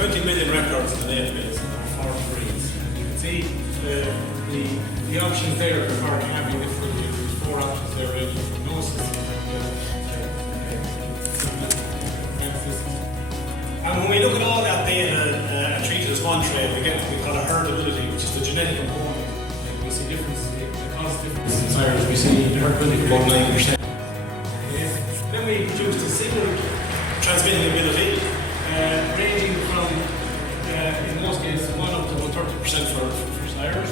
20 million records in the database of 40 breeds. And you can see the options there for calving different. There's 4 options there ranging from no system and when we look at all that data and treat it as one trait, we get what we call a herdability, which is the genetic component. And we see differences, the cause differences in sires. We see the herdability of about 9%. Then we produce the single transmitting ability, ranging from, in most cases, 1 up to 30% for sires.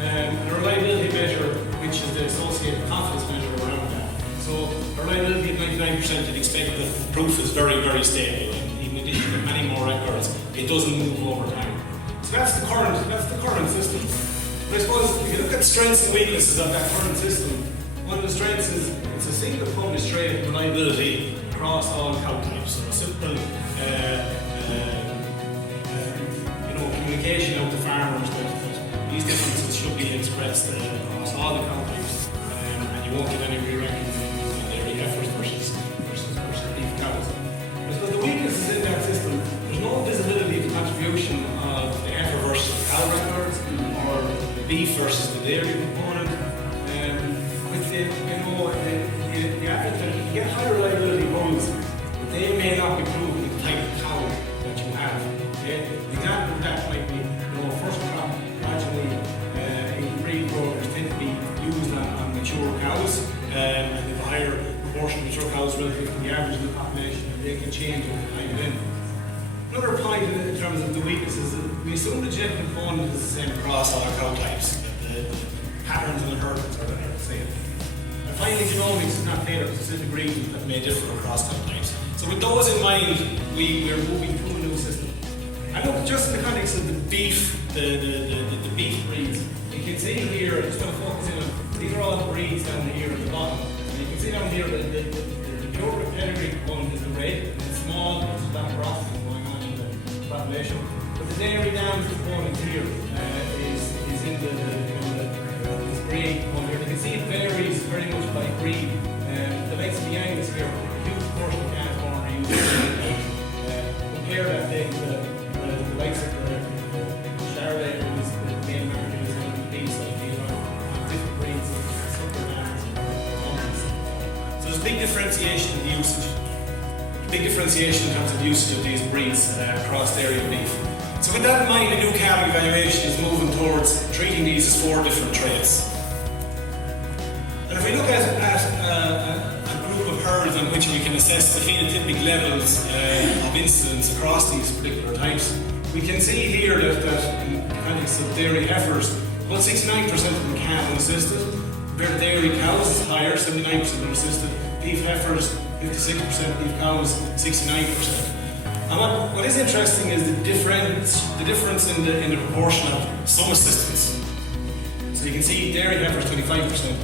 And a reliability measure, which is the associated confidence measure around that. So a reliability of 99%, you'd expect that the proof is very, very stable. And in addition to many more records, it doesn't move over time. So that's the current system. But I suppose if you look at the strengths and weaknesses of that current system, one of the strengths is it's a single published trait reliability across all cow types. So a simple communication out to farmers that these differences should be expressed across all the cow types, and you won't get any re-ranking on dairy heifers versus beef cows. But the weaknesses in that system, there's no visibility of the contribution of the heifer versus the cow records, or the beef versus the dairy component. The applicant, you get high reliability bulls, but they may not be proven the type of cow that you have. Okay? The example of that might be, first crop gradually in breed brokers tend to be used on mature cows, and they have a higher proportion of mature cows relative to the average of the population, and they can change over time then. Another point in terms of the weaknesses is that we assume the genetic component is the same across all our cow types. The patterns and inheritance are the same. And finally, genomics is not tailored to specific regions that may differ across cow types. So with those in mind, we're moving to a new system. And look, just in the context of the beef, the beef breeds, you can see here, I'm just going to focus in on, these are all the breeds down here at the bottom. And you can see down here that the pure pedigree component is the red, and it's small, there's a lot of processing going on in the population. But the dairy dams component here is in this grey component here. You can see it varies very much by breed. The likes of the Angus here, a huge portion of calf farm are used. Compare that then to the likes of the Charolais, who is the main market is on the beef side. These are different breeds of super dams and monkeys. So there's a big differentiation in the usage. Big differentiation in terms of the usage of these breeds across dairy and beef. So with that in mind, the new Calving evaluation is moving towards treating these as 4 different traits. And if we look at a group of herds on which we can assess the phenotypic levels of incidence across these particular types, we can see here that in the context of dairy heifers, about 69% of them calve unassisted. Compared to dairy cows, it's higher, 79% unassisted. Beef heifers, 56%, beef cows, 69%. And what is interesting is the difference in the proportion of some assistance. So you can see dairy heifers 25%,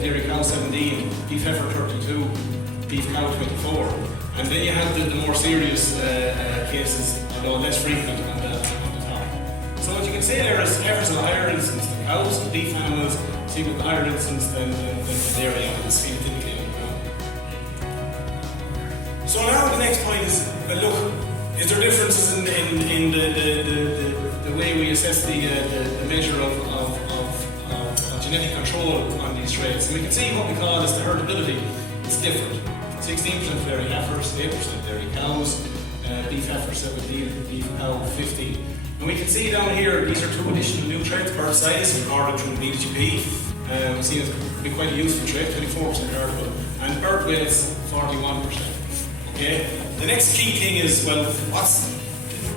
dairy cow 17, beef heifer 32, beef cow 24, and then you have the more serious cases, although less frequent on the top. So what you can see there is heifers have a higher incidence than cows, and beef animals see with higher incidence than the dairy animals phenotypically. So now the next point is, look, is there differences in the way we assess the measure of genetic control on these traits? And we can see what we call as the herdability. It's different. 16% dairy heifers, 8% dairy cows, beef heifer 17, beef cow 15. And we can see down here, these are 2 additional new traits, birth size recorded through the BDGP. We've seen it be quite a useful trait, 24% herdable, and birth weights 41%. Okay. The next key thing is, well, what's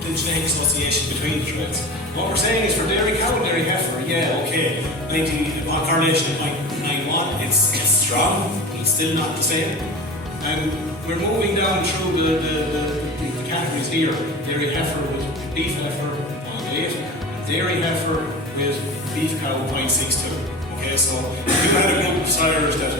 the genetic association between the traits? What we're saying is for dairy cow and dairy heifer, yeah, okay, correlation at 0.91, it's strong, but it's still not the same. And we're moving down through the categories here. Dairy heifer with beef heifer 0.8, and dairy heifer with beef cow 0.62. Okay, so if you had a group of sires that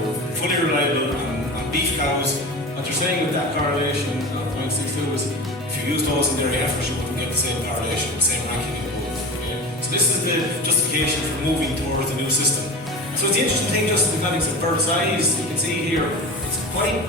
were fully reliable on beef cows, what they're saying with that correlation of 0.62 is if you use those in dairy heifers, you wouldn't get the same correlation, the same ranking in both. Okay? So this is the justification for moving towards the new system. So it's the interesting thing just in the context of bird size, you can see here, it's quite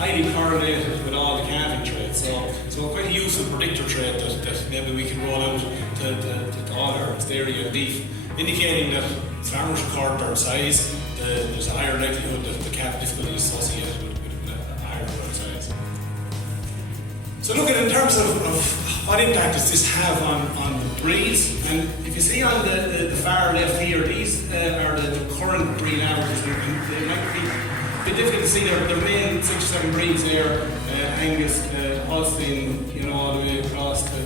highly correlated with all the calving traits. So quite a useful predictor trait that maybe we can roll out to all herds, dairy and beef, indicating that farmers record bird size, there's a higher likelihood that the calving difficulty is associated with a higher bird size. So look at in terms of what impact does this have on the breeds, and if you see on the far left here, these are the current breed averages. They might be a bit difficult to see their main 6 or 7 breeds there, Angus, Holstein, all the way across to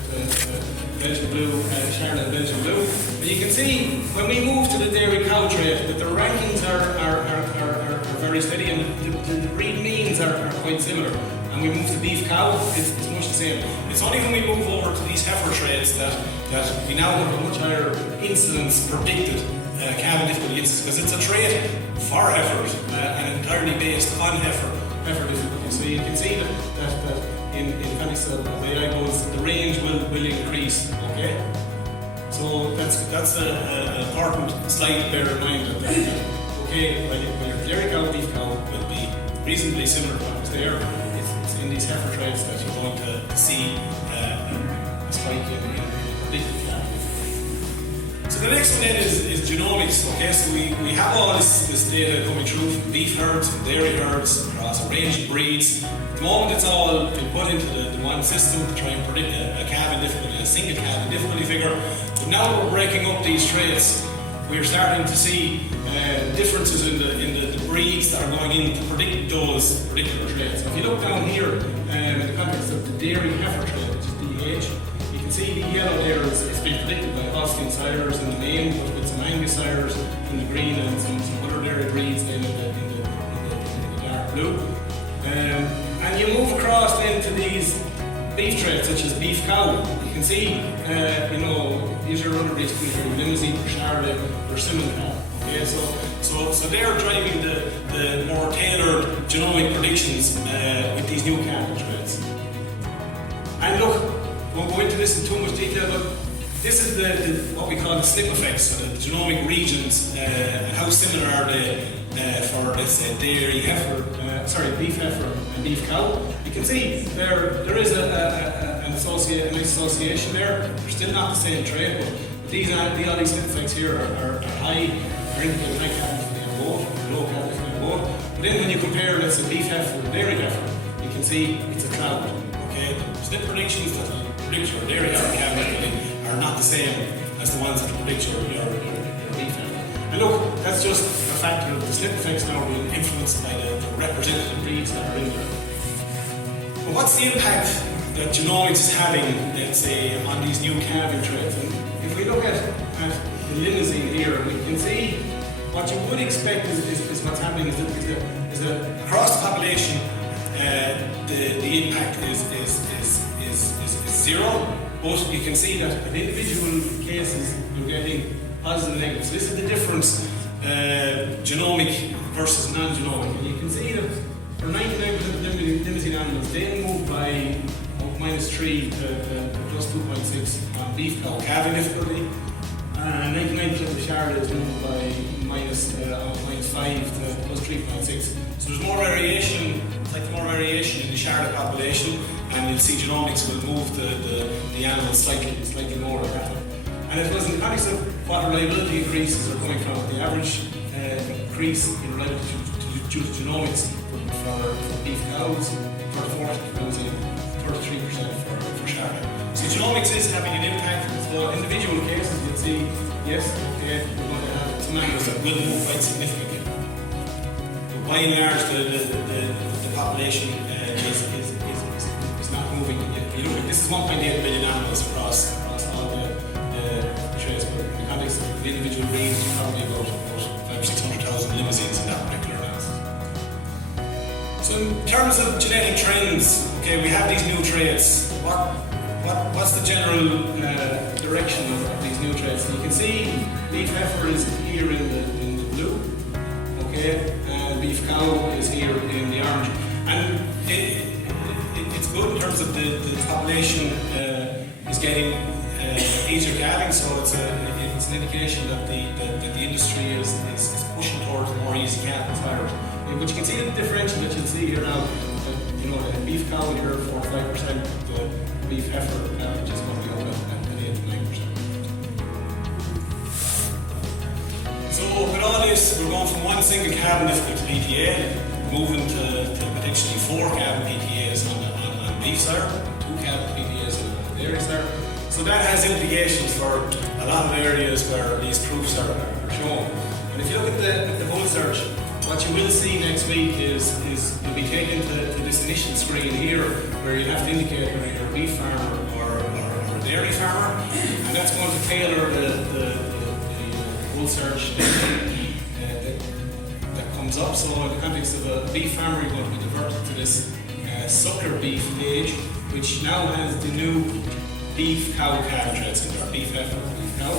Belgian Blue, Charlotte Belgian Blue. And you can see when we move to the dairy cow trait that the rankings are very steady, and the breed means are quite similar. And we move to beef cow, it's much the same. It's only when we move over to these heifer traits that we now have a much higher incidence predicted calving difficulty incidence, because it's a trait for heifers and entirely based on heifer difficulty. So you can see that in appendix of the AI goes, the range will increase. Okay, so that's an important slide to bear in mind. That okay, when your dairy cow, beef cow will be reasonably similar to what was there. It's in these heifer traits that you're going to see a spike in predicted calving. So the next one then is genomics. Okay, so we have all this data coming through from beef herds, from dairy herds, across a range of breeds. At the moment it's all been put into the one system to try and predict a calving difficulty, a single calving difficulty figure. But now that we're breaking up these traits, we're starting to see differences in the breeds that are going in to predict those particular traits. So if you look down here in the context of the dairy heifer trait, which is DH, you can see the yellow there is being predicted by Holstein sires in the main, but with some Angus sires in the green and some other dairy breeds in the dark blue. And you move across into these beef traits such as beef cow. You can see, these are other breeds coming through, Limousin, or Charolais, or Simmental. Okay, so they're driving the more tailored genomic predictions with these new calving traits. And look, I won't go into this in too much detail, but this is what we call the slip effects, so the genomic regions, and how similar are they for, let's say, dairy heifer, beef heifer and beef cow. You can see there is a nice association there. They're still not the same trait, but all these slip effects here are high, are indicating high calving difficulty on both, low calving difficulty on both. But then when you compare, let's say, beef heifer and dairy heifer, you can see it's a cloud. Okay, slip predictions that predict your dairy heifer calving difficulty are not the same as the ones that predict your beef heifer. And look, that's just a factor of the slip effects now being influenced by the representative breeds that are in there. But what's the impact that genomics is having, let's say, on these new calving traits? And if we look at the Limousin here, we can see what you would expect is what's happening is that across the population, the impact is zero. But you can see that in individual cases you're getting positive and negative. So this is the difference, genomic versus non-genomic. And you can see that for 99% of Limousin animals, they move by -3 to plus 2.6 on beef cow calving difficulty. And 99% of the Charolais move by -5 to plus 3.6. So there's more variation, more variation in the Charolais population, and you'll see genomics will move the animals slightly more than that. And it was in the context of what reliability increases are coming from. The average increase in reliability due to genomics for beef cows, 34%, 33% for Charolais. So genomics is having an impact. So individual cases, you'll see, yes, okay, we're going to have some animals that will move quite significantly. But by and large, the population is not moving. You know, this is 1.8 billion animals across all the traits, but in the context of the individual breeds, probably about 500,000 or 600,000 Limousins in that particular analysis. So in terms of genetic trends, okay, we have these new traits. What's the general direction of these new traits? And you can see beef heifer is here in the blue, okay, and beef cow is here in the orange. And it's good in terms of the population is getting easier calving, so it's an indication that the industry is pushing towards more easy calving sires. But you can see the differential that you'll see here now. you know, the beef cow will hear 4 or 5%, the beef heifer average is going to be up at 8 to 9%. So with all this, we're going from one single cabin difficult PTA, moving to potentially 4 cabin PTAs on beef sire, 2 cabin PTAs on dairy sire. So that has implications for a lot of areas where these proofs are shown. And if you look at the bull search, what you will see next week is you'll be taken to this initial screen here, where you have to indicate whether you're a beef farmer or a dairy farmer, and that's going to tailor the bull search that comes up. So in the context of a beef farmer, you're going to be diverted to this sucker beef page, which now has the new beef cow calf traits in there, beef heifer, beef cow.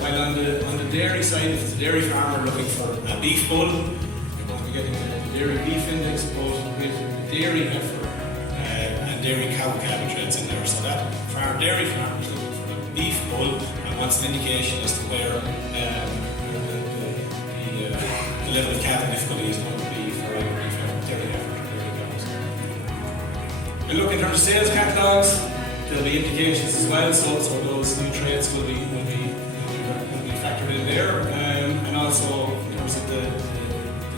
While on the dairy side, if it's a dairy farmer looking for a beef bull, you're going to be getting a dairy beef index, both with dairy heifer and dairy cow calf traits in there. So that dairy farmer is looking for a beef bull and wants an indication as to where the level of calving difficulty is going to be for either beef heifer, dairy heifer, or dairy cows. And look, in terms of sales catalogues, there'll be implications as well, so those new traits will be factored in there, and also in terms of the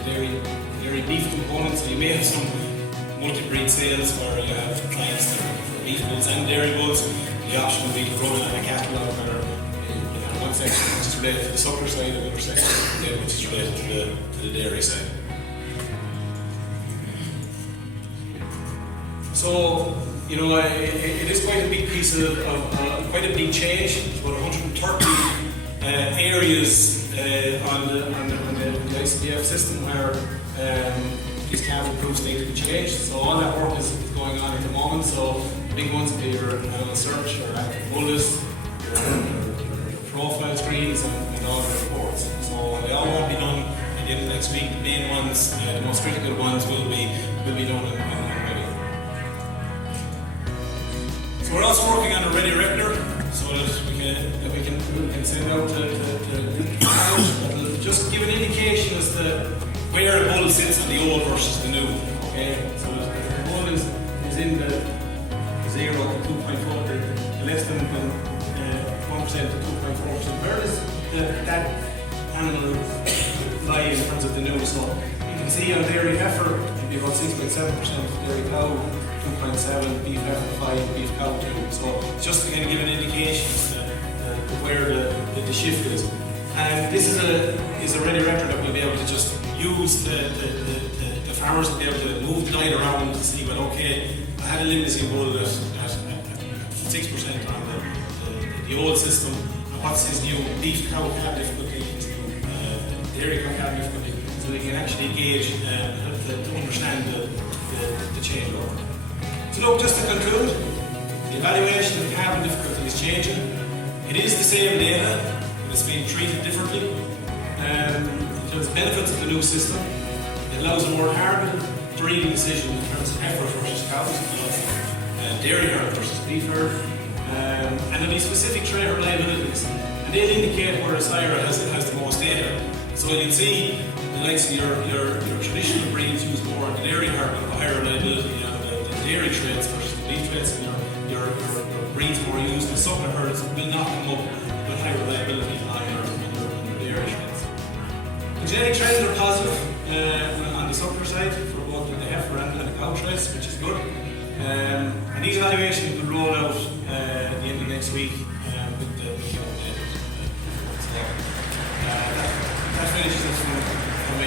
dairy beef components. So you may have some multi-breed sales where you have clients that are looking for beef bulls and dairy bulls. The option will be to run a catalogue where you have one section which is related to the sucker side and another section which is related to the dairy side. So, you know, it is quite a big piece of quite a big change. It's about 130 areas on the ICBF system where these calving proofs need to be changed. So all that work is going on at the moment. So the big ones will be your animal search, your active bull list, your profile screens, and all the reports. So they all won't be done at the end of next week. The main ones, the most critical ones, will be done in So we're also working on a ready reckoner, so that we can send out to that'll just give an indication as to where the bull sits on the old versus the new. Okay, so the bull is in the 0 to 2.4, the less than 1% to 2.4%. Where does that animal lie in terms of the new? So you can see on dairy heifer, it'd be about 6.7%, dairy cow 2.7, beef heifer 5, beef cow 2. So just to kind of give an indication as to where the shift is. And this is a ready record that we'll be able to just use. The farmers will be able to move the diet around to see, well, okay, I had a limousine bull at 6% on the old system, and what's his new beef cow calf difficulty, his new dairy cow calf difficulty, so we can actually gauge to understand the changeover. So look, just to conclude, the evaluation of calving difficulty is changing. It is the same data, but it's being treated differently. There's benefits of the new system. It allows a more targeted breeding decision in terms of heifer versus cows, dairy herd versus beef herd, and there'll be specific trait reliabilities. And they'll indicate where a sire has the most data. So you can see the likes of your traditional breeds use more the dairy herd with higher reliability, the dairy traits versus the beef traits, and your breeds more used in suckler herds will not come up with high reliability on your dairy traits. The genetic trends are positive on the suckler side for both the heifer and the cow traits, which is good. And these evaluations will roll out at the end of next week with the data. So that finishes it from me.